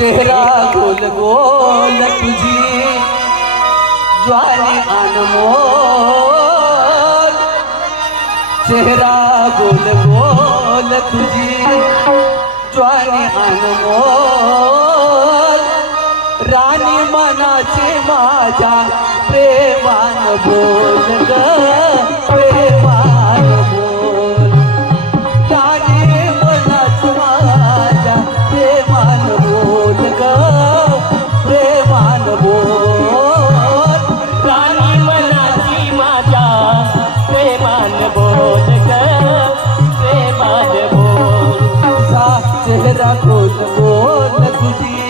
चेहरा गोल गोल तुझी ज्वाली अनमोल चेहरा गोल गोल तुझी ज्वाली अनमोल राणी मनाचे माजा प्रेमान बोल ग રાખો શકો નથી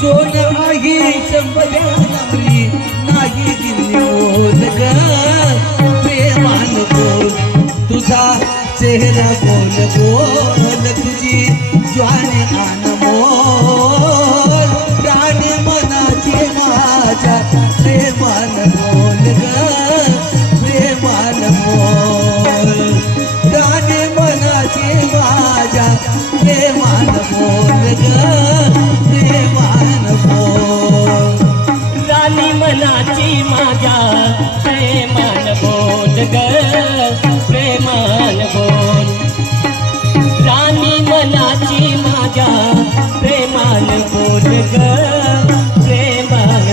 सोन आहे चंपल्या लावली नाही दिली बोल ग प्रेमान बोल तुझा चेहरा बोल बोल तुझी ज्वाने अनमोल प्राण मनाचे माझ्या प्रेमान बोल ग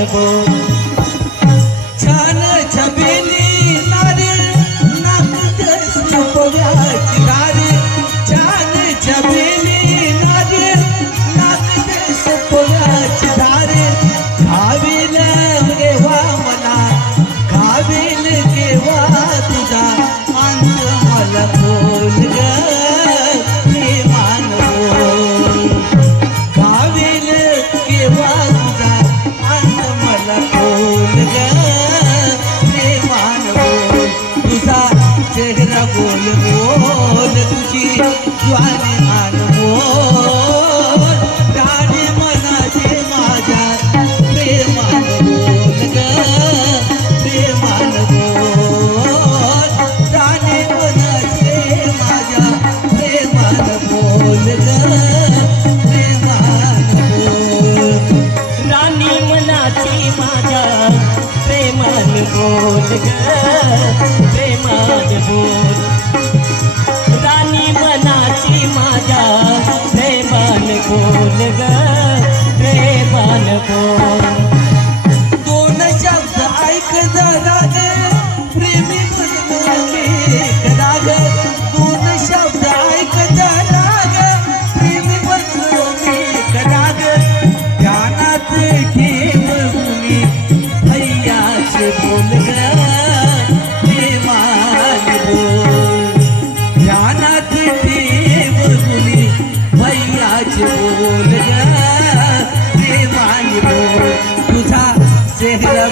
Oh, Juanes.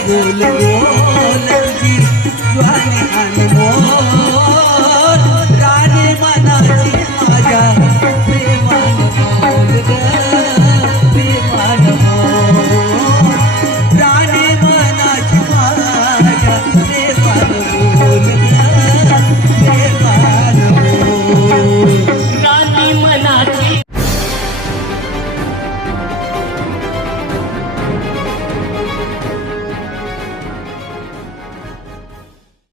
ভুলবো